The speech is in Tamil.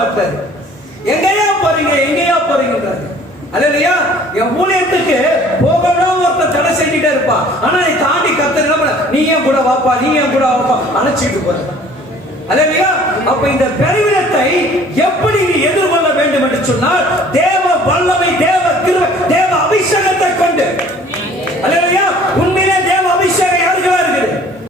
பார்த்தாரு. எங்கேயா போறீங்க, எங்கேயா போறீங்கன்றாரு. அல்லையா, என் ஊழியத்துக்கு போகணும் ஒருத்தர் தடை செஞ்சுட்டே இருப்பான். ஆனா நீ தாண்டி கத்துற, நீ ஏன் கூட வாப்பா, நீ ஏன் கூட வாப்பா அழைச்சிட்டு போற. அல்லையா, அப்ப இந்த பெருவிடத்தை எப்படி நீ எதிர்கொள்ள வேண்டும் என்று சொன்னால்